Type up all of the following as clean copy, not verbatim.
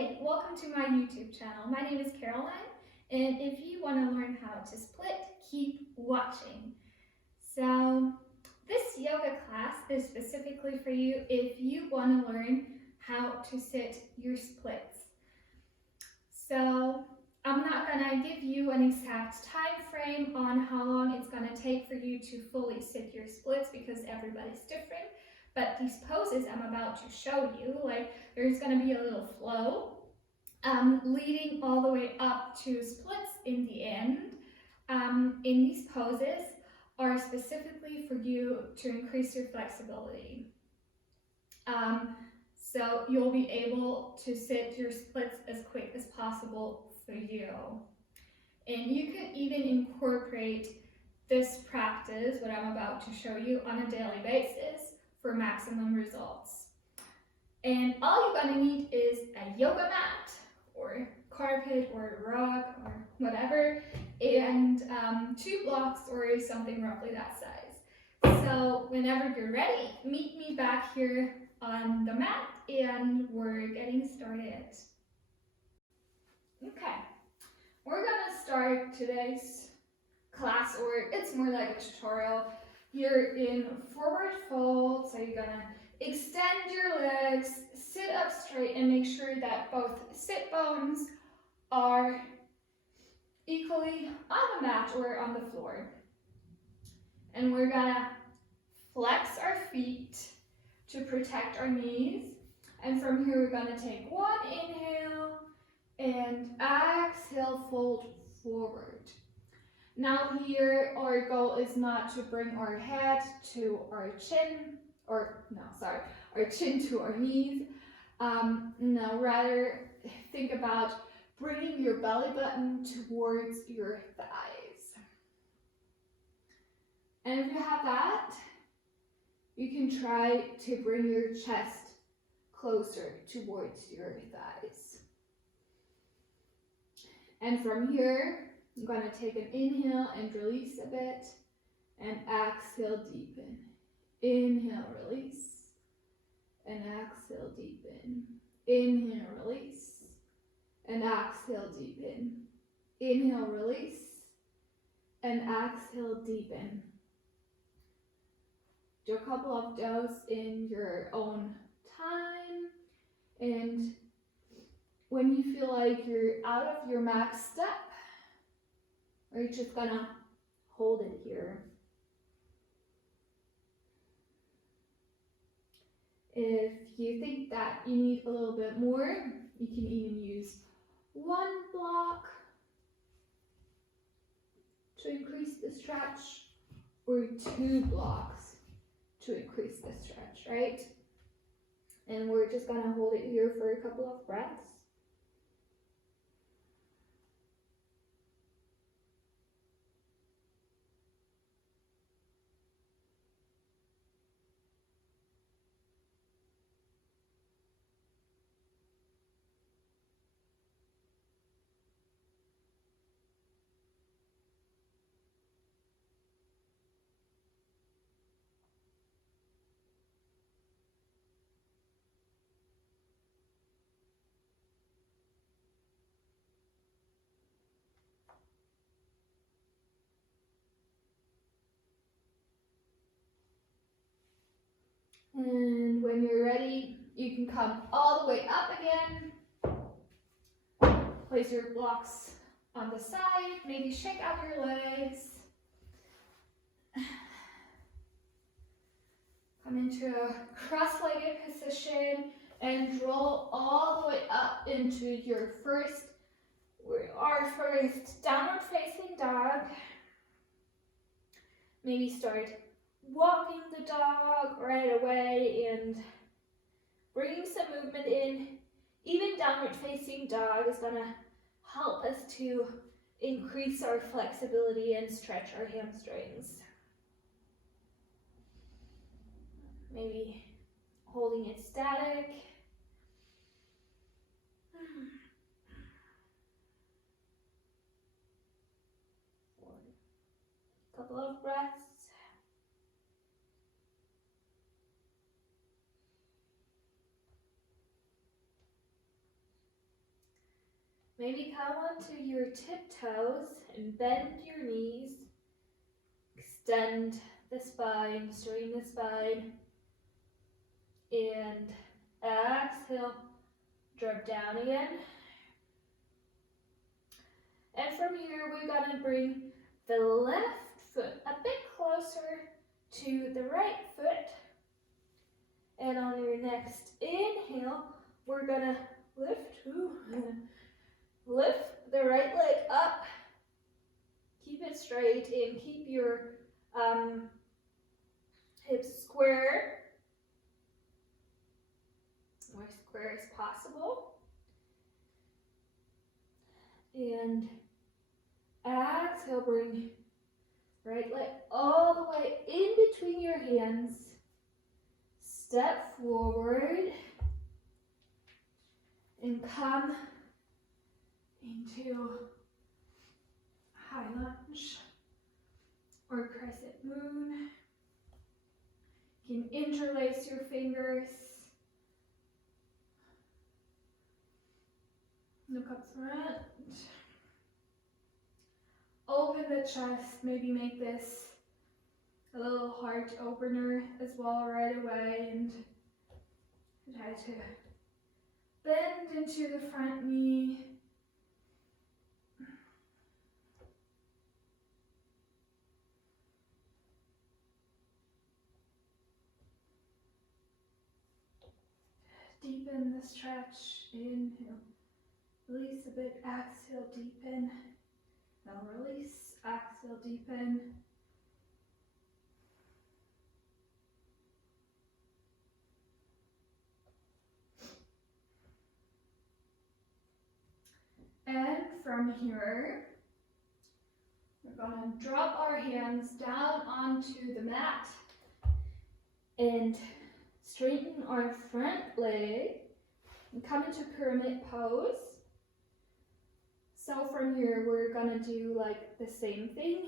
Hey, welcome to my YouTube channel. My name is Caroline, and if you want to learn how to split, keep watching. So, this yoga class is specifically for you if you want to learn how to sit your splits. So, I'm not going to give you an exact time frame on how long it's going to take for you to fully sit your splits because everybody's different. But these poses I'm about to show you, like there's going to be a little flow leading all the way up to splits in the end. In these poses are specifically for you to increase your flexibility. So you'll be able to sit your splits as quick as possible for you. And you can even incorporate this practice, what I'm about to show you, on a daily basis for maximum results. And all you're going to need is a yoga mat or carpet or rug or whatever, and 2 blocks or something roughly that size. So whenever you're ready, meet me back here on the mat and we're getting started. Okay, we're going to start today's class, or it's more like a tutorial. You're in forward fold, so you're gonna extend your legs, sit up straight, and make sure that both sit bones are equally on the mat or on the floor. And we're gonna flex our feet to protect our knees. And from here, we're gonna take one inhale and exhale, fold forward. Now here, our goal is not to bring our head to our chin, our chin to our knees. No, rather think about bringing your belly button towards your thighs. And if you have that, you can try to bring your chest closer towards your thighs. And from here, I'm going to take an inhale and release a bit, and exhale, deepen. Inhale, release, and exhale, deepen. Inhale, release, and exhale, deepen. Inhale, release, and exhale, deepen. Do a couple of those in your own time, and when you feel like you're out of your max step, or you're just gonna hold it here. If you think that you need a little bit more, you can even use 1 block to increase the stretch, or 2 blocks to increase the stretch, right? And we're just gonna hold it here for a couple of breaths. And when you're ready, you can come all the way up again. Place your blocks on the side, maybe shake out your legs. Come into a cross-legged position and roll all the way up into our first downward facing dog. Maybe start walking the dog right away and bringing some movement in. Even downward facing dog is gonna help us to increase our flexibility and stretch our hamstrings. Maybe holding it static. A couple of breaths. Maybe come onto your tiptoes and bend your knees. Extend the spine, straighten the spine. And exhale, drop down again. And from here, we're gonna bring the left foot a bit closer to the right foot. And on your next inhale, we're gonna lift the right leg up. Keep it straight and keep your hips square, or square as possible. And exhale, bring right leg all the way in between your hands. Step forward and come into high lunge or crescent moon. You can interlace your fingers. Look up front. Open the chest, maybe make this a little heart opener as well right away, and try to bend into the front knee. Deepen the stretch. Inhale, release a bit, exhale, deepen. Now release, exhale, deepen. And from here, we're going to drop our hands down onto the mat and straighten our front leg and come into pyramid pose. So from here, we're gonna do like the same thing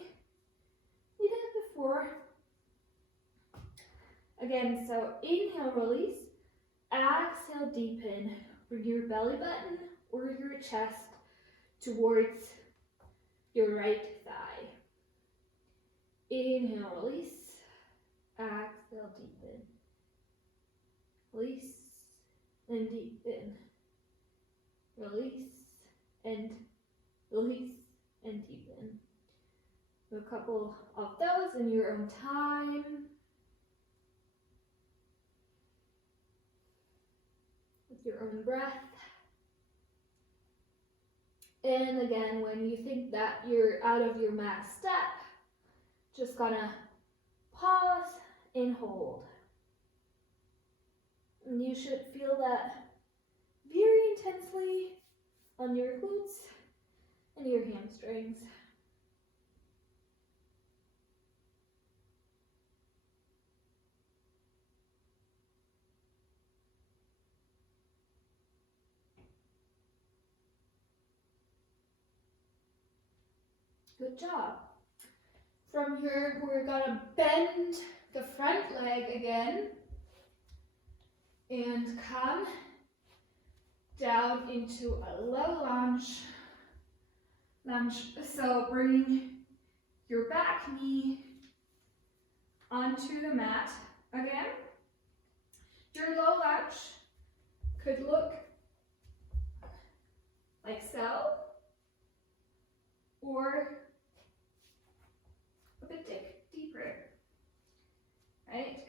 we did before. Again, so inhale, release, exhale, deepen. Bring your belly button or your chest towards your right thigh. Inhale, release, exhale, deepen. Release and deepen. Release and release and deepen. Do a couple of those in your own time. With your own breath. And again, when you think that you're out of your mat step, just gonna pause and hold. And you should feel that very intensely on your glutes and your hamstrings. Good job. From here, we're gonna bend the front leg again and come down into a low lunge. So bring your back knee onto the mat again. Your low lunge could look like so, or a bit deeper, right?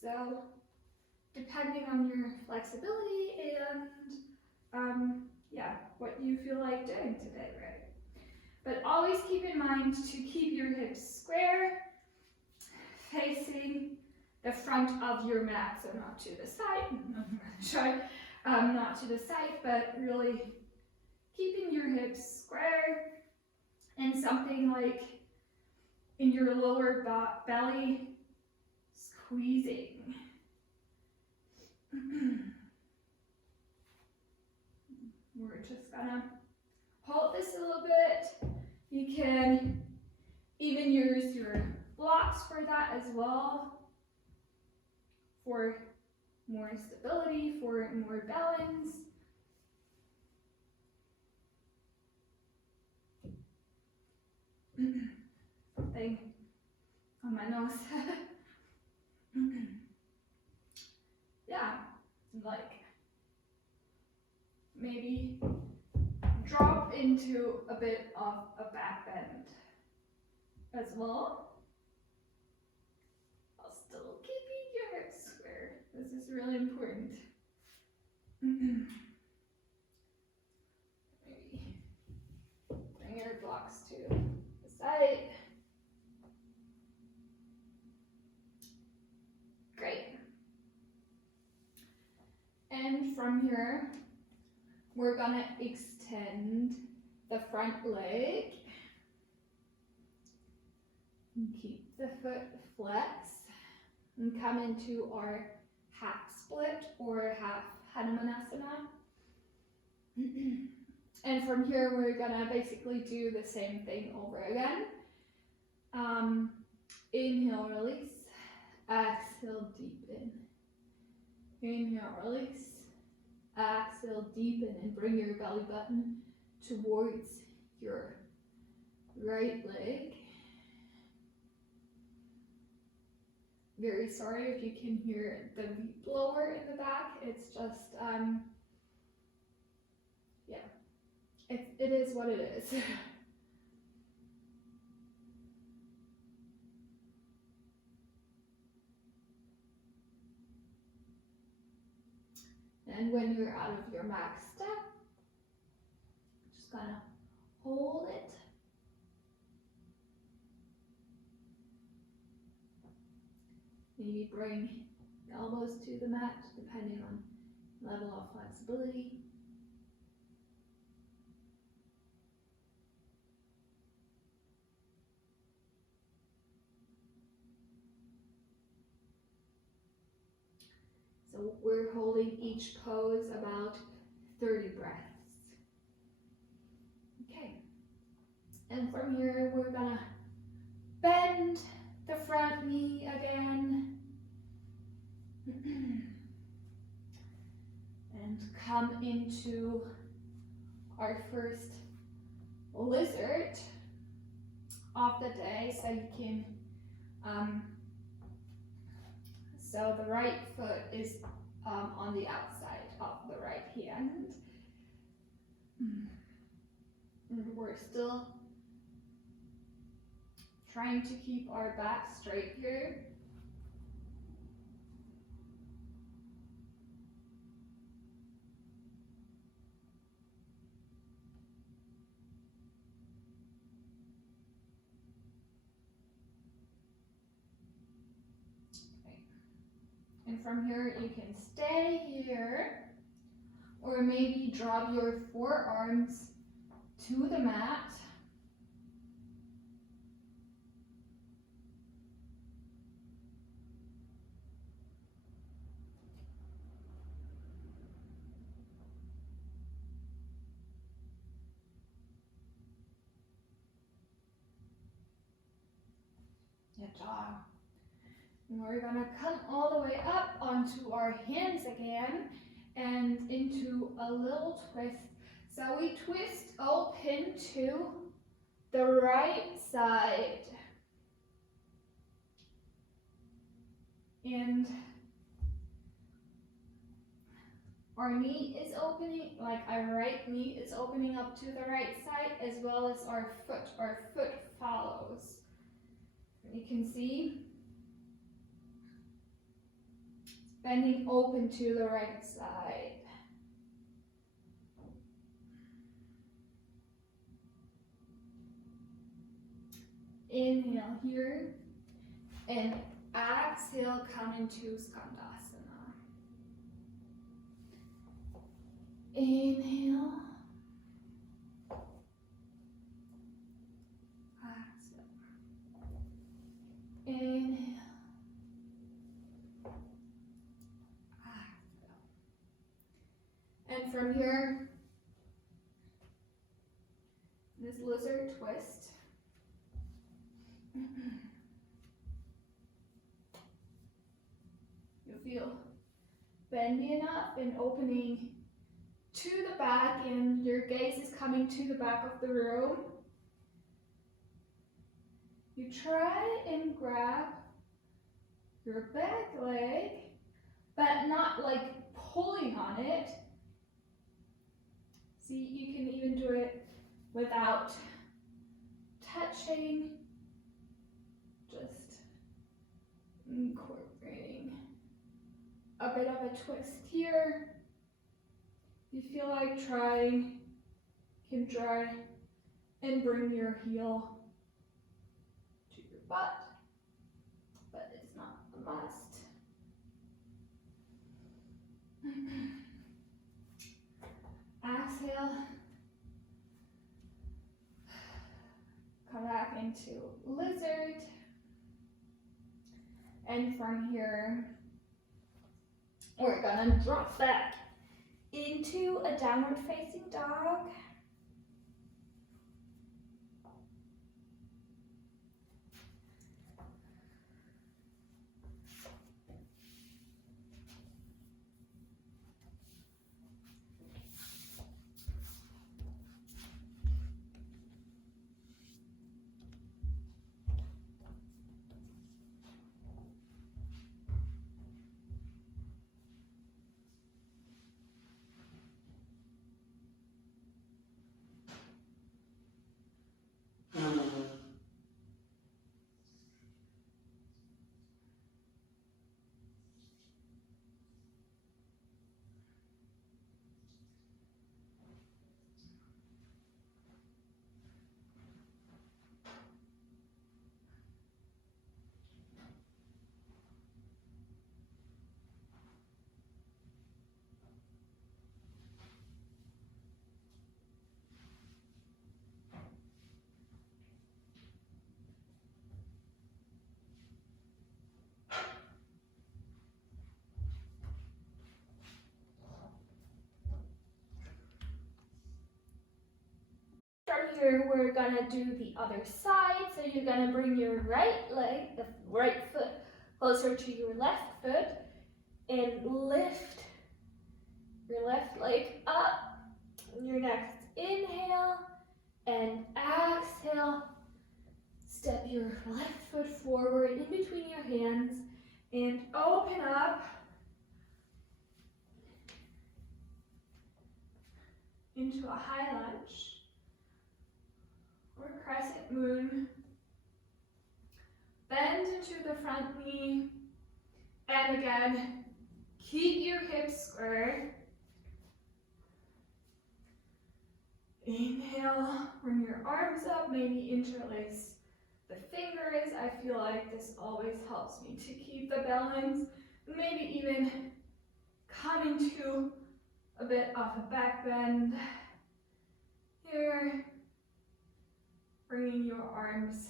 So depending on your flexibility and yeah, what you feel like doing today, right? But always keep in mind to keep your hips square, facing the front of your mat, so not to the side, not to the side, but really keeping your hips square and something like in your lower belly, squeezing. We're just gonna hold this a little bit. You can even use your blocks for that as well, for more stability, for more balance. something on my nose. Yeah, like maybe drop into a bit of a back bend as well. While still keeping your hips square. This is really important. Maybe bring your blocks to the side. Great. And from here, we're gonna extend the front leg. And keep the foot flexed and come into our half split or half Hanumanasana. And from here, we're gonna basically do the same thing over again. Inhale, release. Exhale, deepen. Inhale, release. Exhale, deepen, and bring your belly button towards your right leg. Very sorry if you can hear the beat blower in the back. It's just, yeah, it is what it is. And when you're out of your max step, just gonna hold it. Maybe bring the elbows to the mat, depending on level of flexibility. So we're holding each pose about 30 breaths. Okay. And from here, we're gonna bend the front knee again. And come into our first lizard of the day. So you can, so the right foot is on the outside of the right hand. And we're still trying to keep our back straight here. Okay. And from here, you can stay here, or maybe drop your forearms to the mat. Good job. And we're gonna come all the way up onto our hands again and into a little twist. So we twist open to the right side. And our knee is opening, like our right knee is opening up to the right side, as well as our foot follows. You can see it's bending open to the right side. Inhale here, and exhale, come into Skandasana. Inhale. Exhale. Inhale. Exhale. And from here, this lizard twist. You feel bendy enough and opening to the back, and your gaze is coming to the back of the room. you try and grab your back leg, but not like pulling on it. See, you can even do it without touching, just incorporating a bit of a twist here. If you feel like trying, you can try and bring your heel to your butt, but it's not a must. Exhale. Come back into lizard. And from here, we're gonna drop back into a downward facing dog. From here, we're gonna do the other side. So you're gonna bring your right leg, the right foot, closer to your left foot and lift your left leg up. Your next inhale and exhale. Step your left foot forward in between your hands and open up into a high lunge or crescent moon. Bend into the front knee, and again, keep your hips square. Inhale, bring your arms up, maybe interlace the fingers. I feel like this always helps me to keep the balance. Maybe even coming to a bit of a back bend here. Bringing your arms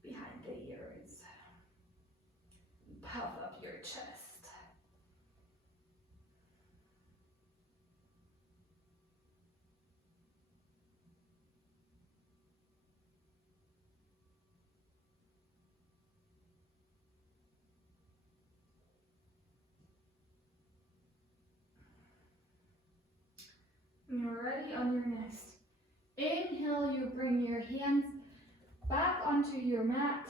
behind the ears. Puff up your chest. When you're ready, on your next inhale, you bring your hands back onto your mat.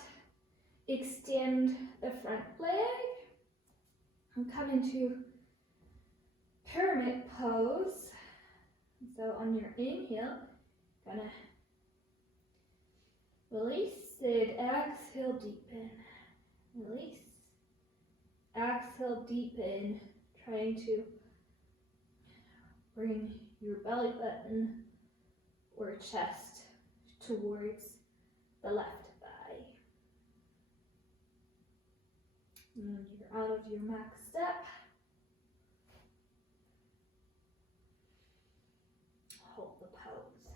Extend the front leg and come into pyramid pose. So on your inhale, gonna release it, exhale, deepen, release, exhale, deepen, trying to bring your belly button or chest towards the left thigh. And when you're out of your max step, hold the pose.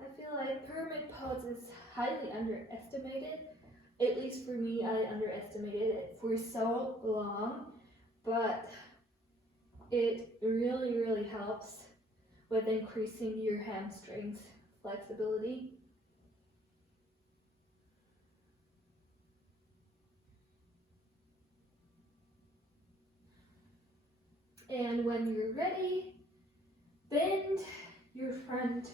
I feel like pyramid pose is highly underestimated. At least for me, I underestimated it for so long, but it really, really helps with increasing your hamstrings flexibility. And when you're ready, bend your front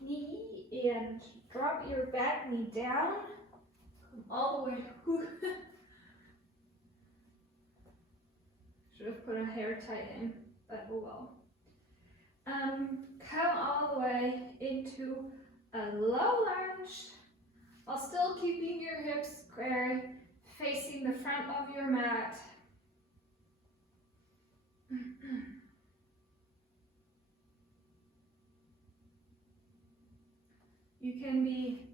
knee and drop your back knee down. Come all the way. Should have put a hair tie in, but oh well. Come all the way into a low lunge while still keeping your hips square, facing the front of your mat. You can be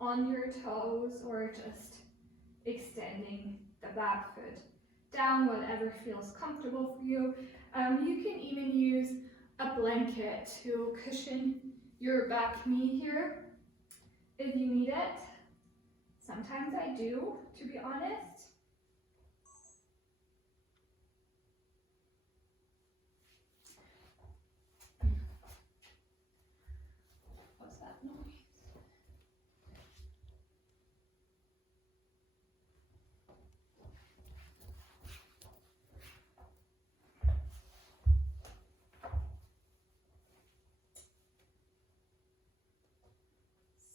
on your toes or just extending the back foot down, whatever feels comfortable for you. You can even use a blanket to cushion your back knee here if you need it. Sometimes I do, to be honest. What's that noise?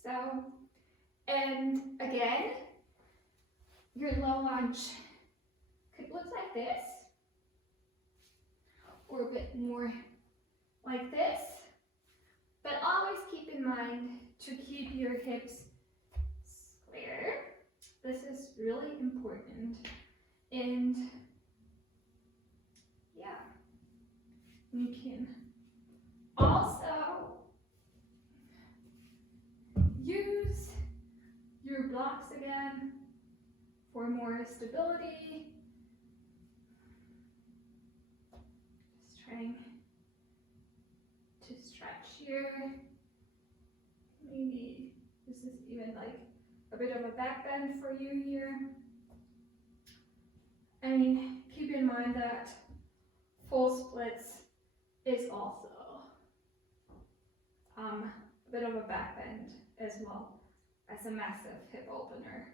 So, and again, your low lunge could look like this, or a bit more like this, but always keep in mind to keep your hips square. This is really important. And yeah, you can also use your blocks again for more stability. Just trying to stretch here. Maybe this is even like a bit of a back bend for you here. I mean, keep in mind that full splits is also a bit of a back bend as well as a massive hip opener.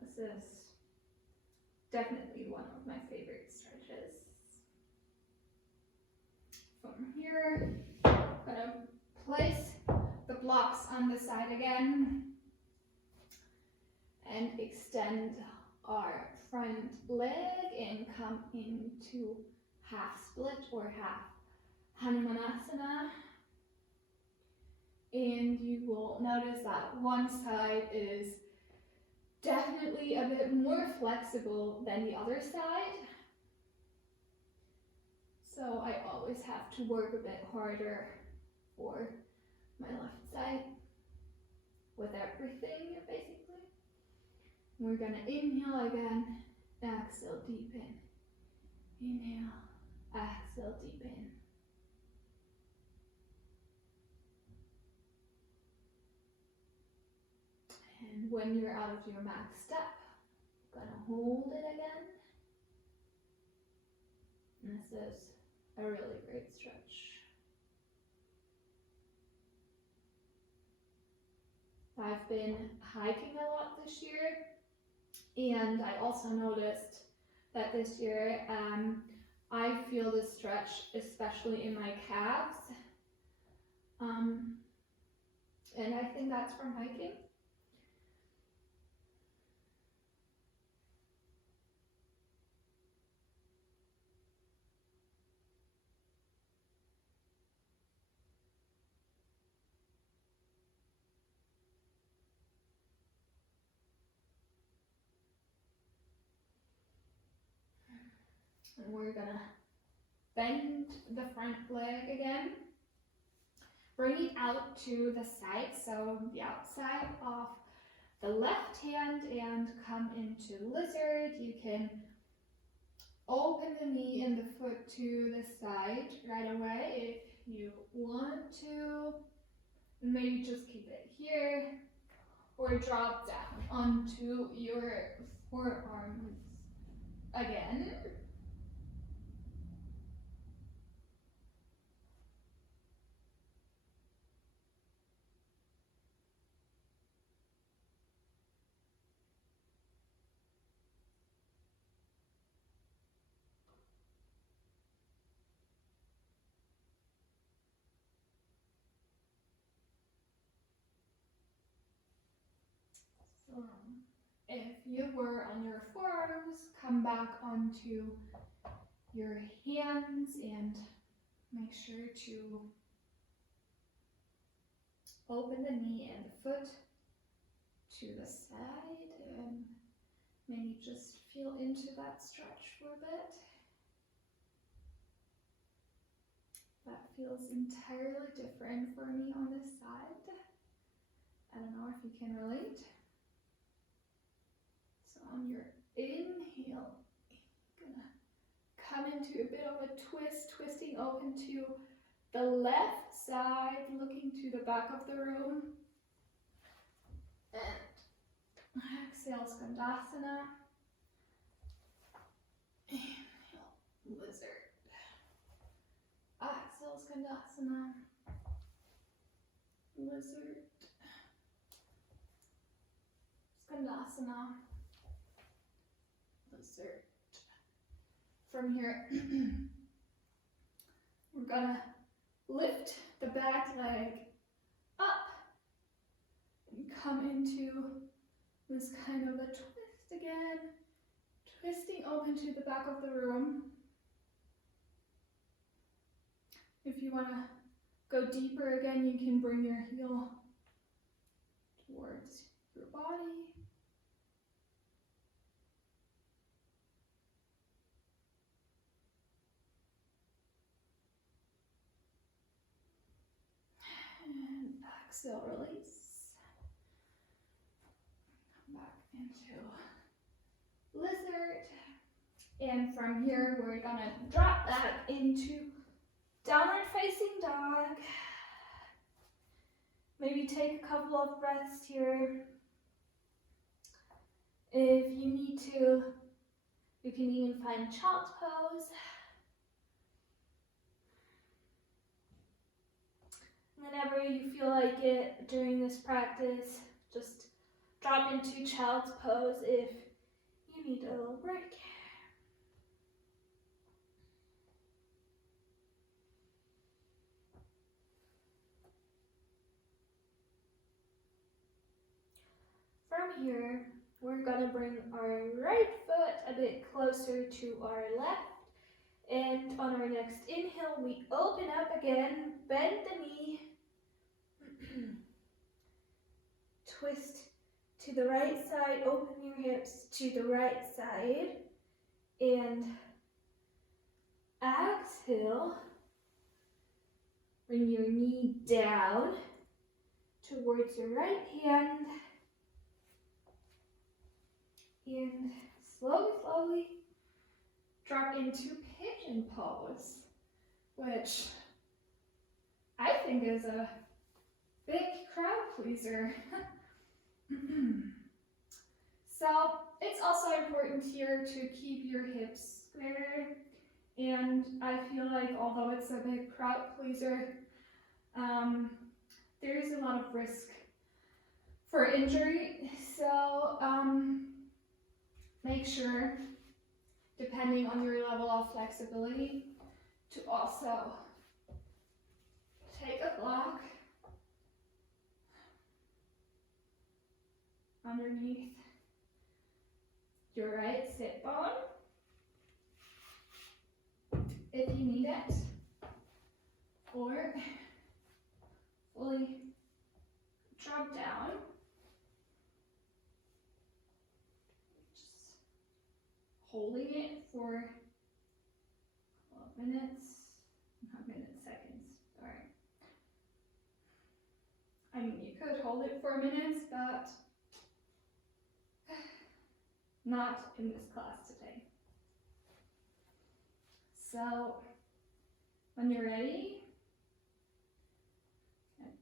This is definitely one of my favorite stretches. From here, I'm gonna place the blocks on the side again and extend our front leg and come into half split or half Hanumanasana. And you will notice that one side is definitely a bit more flexible than the other side. So I always have to work a bit harder for my left side with everything here basically. We're gonna inhale again, exhale, deepen. Inhale, exhale, deepen. And when you're out of your max step, gonna hold it again. This is a really great stretch. I've been hiking a lot this year, and I also noticed that this year I feel the stretch, especially in my calves, and I think that's from hiking. And we're gonna bend the front leg again. Bring it out to the side, so the outside of the left hand, and come into lizard. You can open the knee and the foot to the side right away if you want to. Maybe just keep it here, or drop down onto your forearms again. if you were on your forearms, come back onto your hands and make sure to open the knee and the foot to the side and maybe just feel into that stretch for a bit. That feels entirely different for me on this side. I don't know if you can relate. So on your inhale, gonna come into a bit of a twist, twisting open to the left side, looking to the back of the room. And exhale, Skandasana. Inhale, lizard. Exhale, Skandasana. Lizard. Skandasana. Lizard. From here, we're gonna lift the back leg up and come into this kind of a twist again, twisting open to the back of the room. If you want to go deeper again, you can bring your heel towards your body. And exhale, release. Come back into lizard. And from here, we're gonna drop that into downward facing dog. Maybe take a couple of breaths here. If you need to, you can even find child's pose. Whenever you feel like it during this practice, just drop into child's pose if you need a little break. From here, we're gonna bring our right foot a bit closer to our left. And on our next inhale, we open up again, bend the knee, twist to the right side, open your hips to the right side, and exhale, bring your knee down towards your right hand, and slowly drop into pigeon pose, which I think is a big crowd pleaser. So it's also important here to keep your hips square, and I feel like although it's a big crowd pleaser, there's a lot of risk for injury, so make sure, depending on your level of flexibility, to also take a block underneath your right sit bone if you need it, or fully drop down. Just holding it for 12 minutes, not minutes, seconds, sorry. I mean, you could hold it for minutes, but not in this class today. So, when you're ready,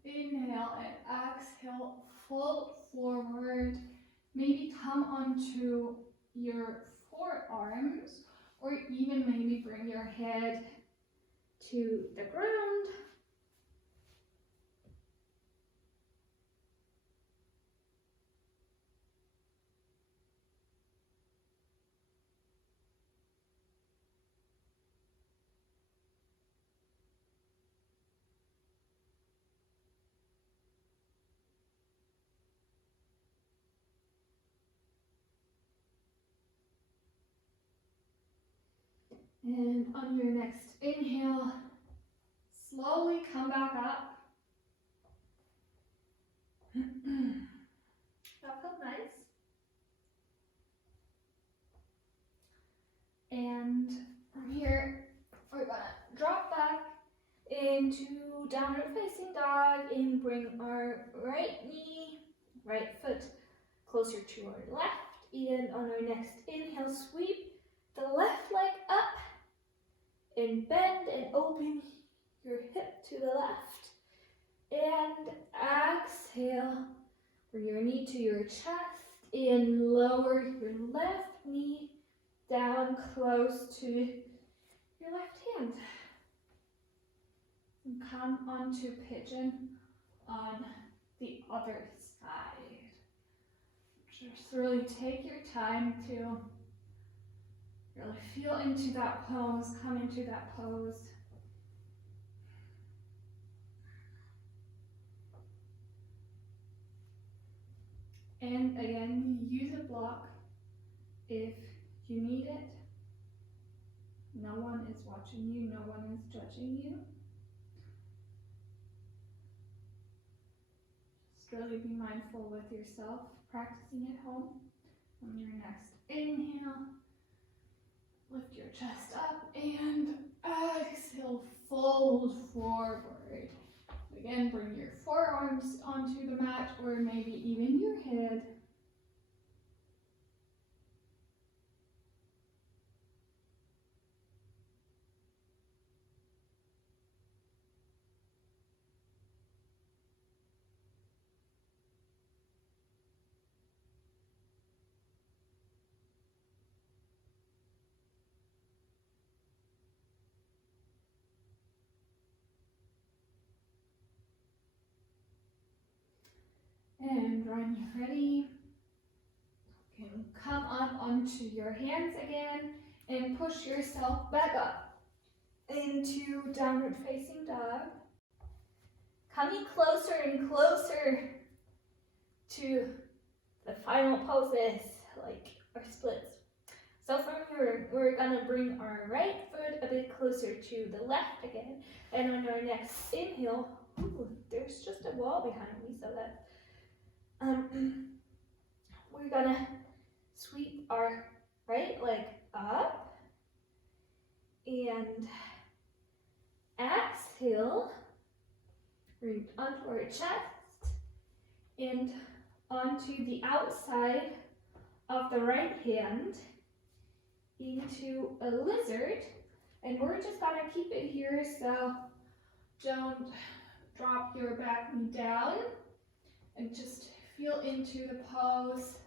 inhale and exhale, fold forward, maybe come onto your forearms, or even maybe bring your head to the ground. And on your next inhale, slowly come back up. That felt nice. And from here, we're gonna drop back into downward facing dog and bring our right knee, right foot closer to our left. And on our next inhale, sweep the left leg up and bend and open your hip to the left. And exhale, bring your knee to your chest and lower your left knee down close to your left hand. And come onto pigeon on the other side. Just really take your time to really feel into that pose, come into that pose. And again, use a block if you need it. No one is watching you, no one is judging you. Just really be mindful with yourself, practicing at home. On your next inhale, lift your chest up and exhale, fold forward. Again, bring your forearms onto the mat or maybe even your head. And when you're ready, you can come up onto your hands again and push yourself back up into downward facing dog. Coming closer and closer to the final poses, like our splits. So from here, we're gonna bring our right foot a bit closer to the left again. And on our next inhale, there's just a wall behind me, so that we're gonna sweep our right leg up and exhale, bring onto our chest and onto the outside of the right hand into a lizard. And we're just gonna keep it here, so don't drop your back knee down and just feel into the pose.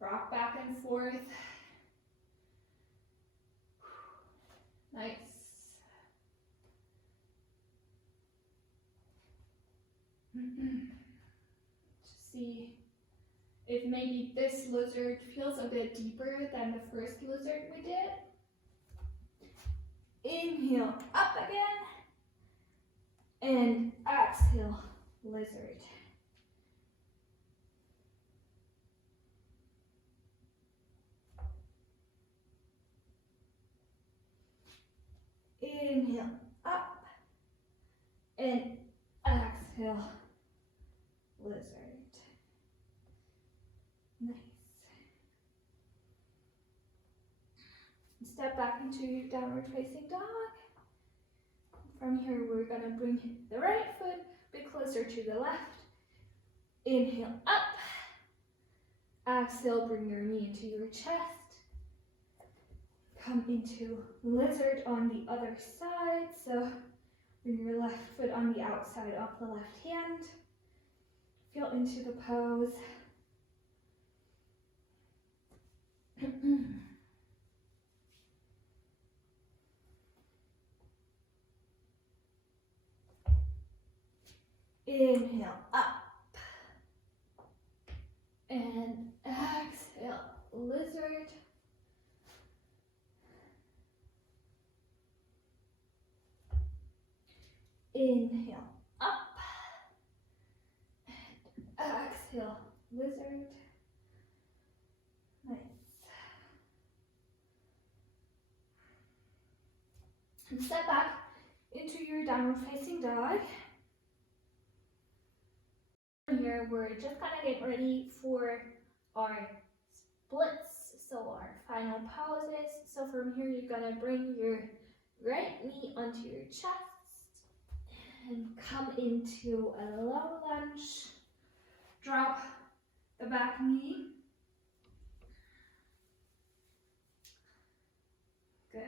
Rock back and forth. Nice. Just see if maybe this lizard feels a bit deeper than the first lizard we did. Inhale, up again. And exhale, lizard. Inhale, up, and exhale, lizard. Nice. Step back into downward facing dog. From here, we're gonna bring the right foot a bit closer to the left. Inhale, up. Exhale, bring your knee into your chest. Come into lizard on the other side. So bring your left foot on the outside of the left hand. Feel into the pose. Inhale, up. And exhale, lizard. Inhale, up. And exhale, lizard. Nice. Step back into your downward facing dog. From here, we're just gonna get ready for our splits, so our final poses. So from here, you're gonna bring your right knee onto your chest and come into a low lunge. Drop the back knee. Good.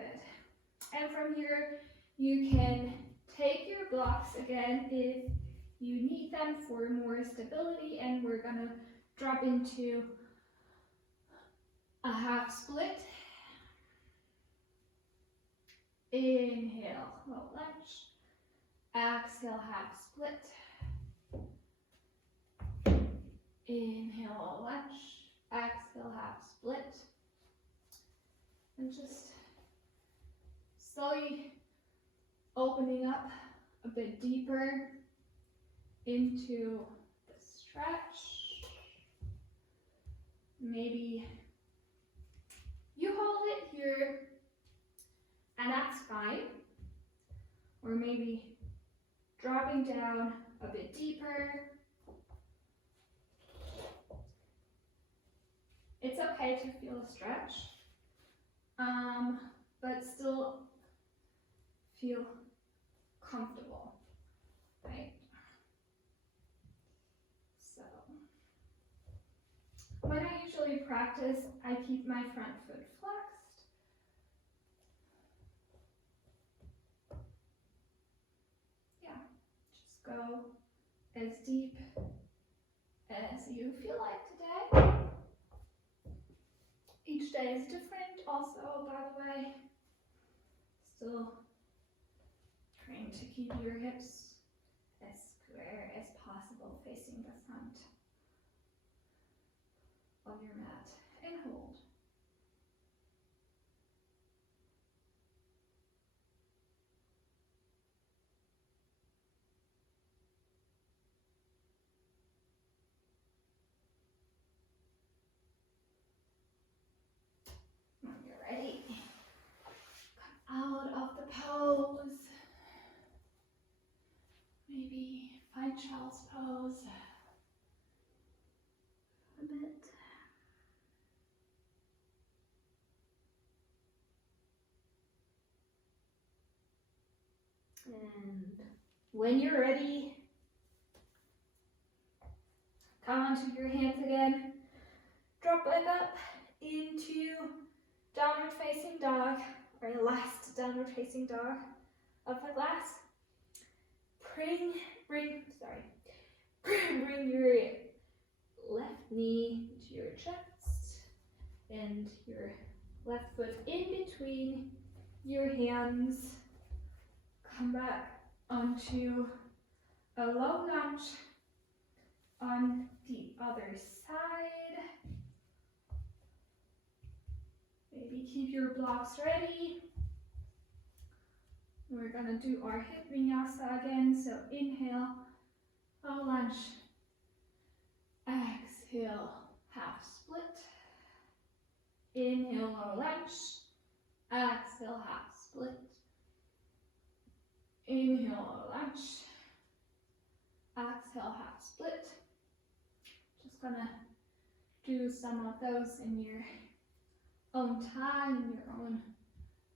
And from here, you can take your blocks again if you need them for more stability, and we're gonna drop into a half split. Inhale, low lunge. Exhale, half split. Inhale, low lunge. Exhale, half split. And just slowly opening up a bit deeper into the stretch. Maybe you hold it here, and that's fine. Or maybe dropping down a bit deeper. It's okay to feel a stretch, but still feel comfortable, right? So, when I usually practice, I keep my front foot flexed. Yeah, just go as deep as you feel like today. Each day is different also, by the way. Still trying to keep your hips as square as possible facing the front of your mat, and hold. When you're ready, come out of the pose. Maybe find child's pose a bit. And when you're ready, come onto your hands again. Drop back up into downward facing dog, or last downward facing dog of the class. Bring your left knee to your chest and your left foot in between your hands. Come back onto a low lunge on the other side. Maybe keep your blocks ready. We're gonna do our hip vinyasa again. So inhale, low lunge. Exhale, half split. Inhale, low lunge. Exhale, half split. Inhale, low lunge. Exhale, half split. Just gonna do some of those in your own time, in your own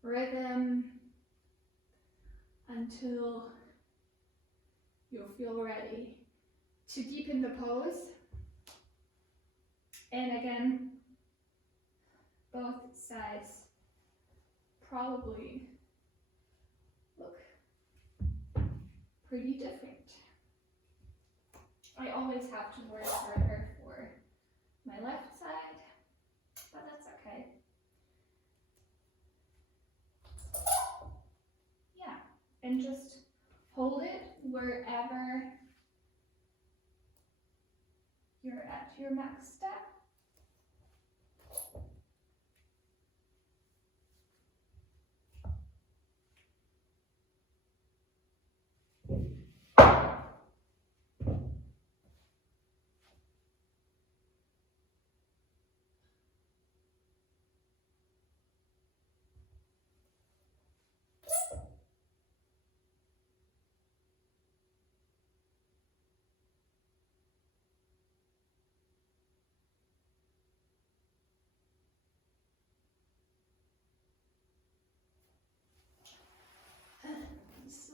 rhythm, until you'll feel ready to deepen the pose. And again, both sides probably look pretty different. I always have to work harder for my left side, but that's okay. Yeah, and just hold it wherever you're at your next step.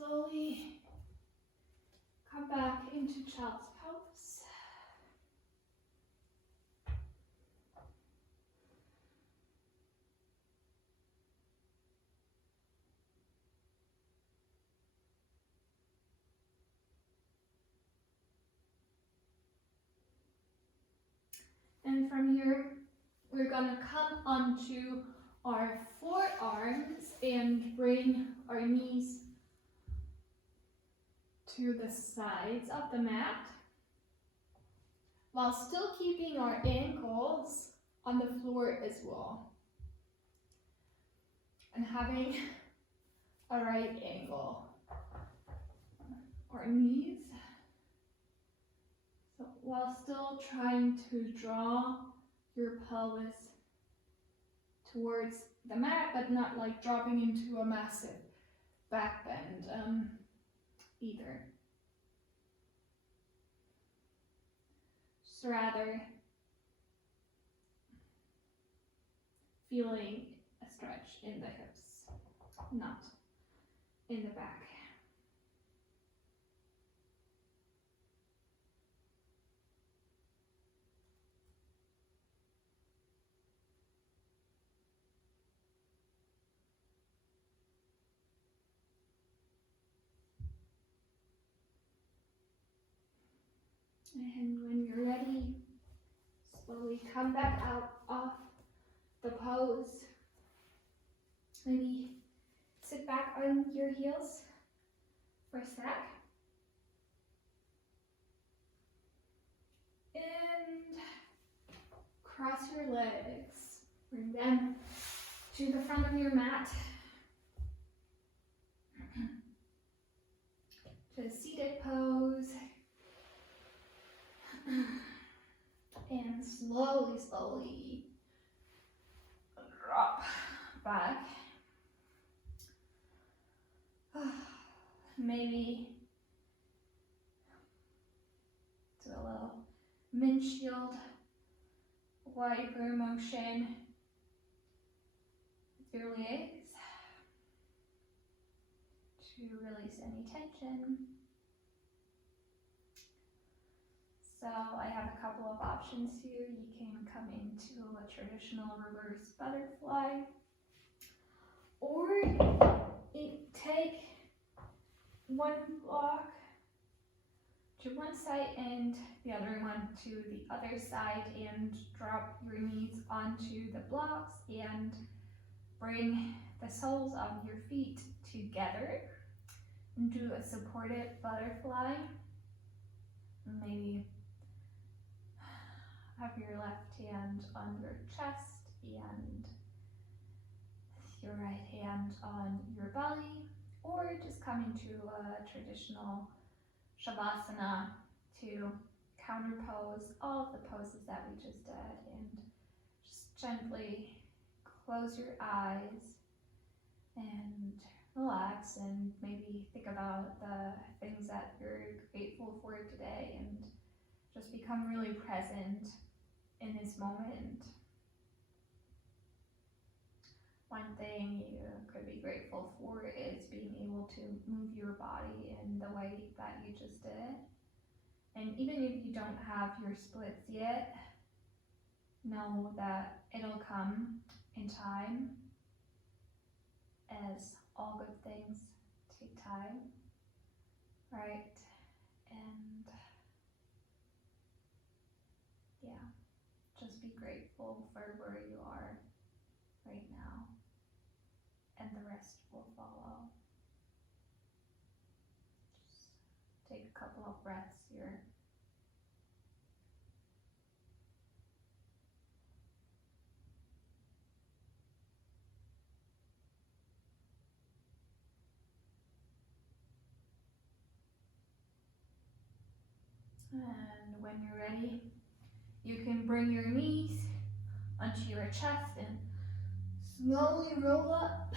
slowly come back into child's pose. And from here, we're gonna come onto our forearms and bring our knees to the sides of the mat, while still keeping our ankles on the floor as well, and having a right angle. Our knees, so while still trying to draw your pelvis towards the mat, but not like dropping into a massive back bend either. Just rather feeling a stretch in the hips, not in the back. And when you're ready, slowly come back out of the pose. Maybe sit back on your heels for a sec. And cross your legs. Bring them to the front of your mat. To a seated pose. And slowly drop back. Maybe do a little windshield wiper motion with your legs to release any tension. So I have a couple of options here. You can come into a traditional reverse butterfly, or take one block to one side and the other one to the other side, and drop your knees onto the blocks and bring the soles of your feet together and do a supported butterfly. Maybe have your left hand on your chest and your right hand on your belly, or just come into a traditional Shavasana to counterpose all of the poses that we just did, and just gently close your eyes and relax, and maybe think about the things that you're grateful for today, and just become really present in this moment. One thing you could be grateful for is being able to move your body in the way that you just did. And even if you don't have your splits yet, know that it'll come in time, as all good things take time, right? And yeah, just be grateful for where you are right now, and the rest will follow. Just take a couple of breaths here. And when you're ready, you can bring your knees onto your chest and slowly roll up.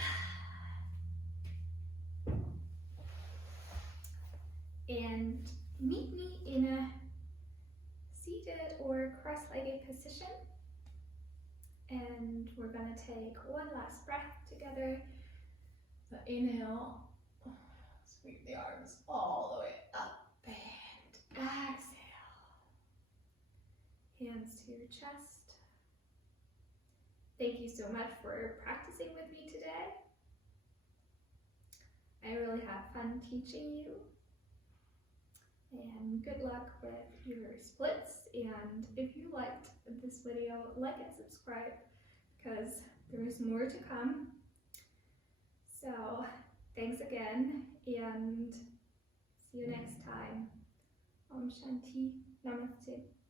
And meet me in a seated or cross-legged position. And we're gonna take one last breath together. So inhale, Sweep the arms all the way up and exhale. Hands to your chest. Thank you so much for practicing with me today. I really had fun teaching you. And good luck with your splits. And if you liked this video, like and subscribe because there's more to come. So thanks again and see you next time. Om Shanti. Namaste.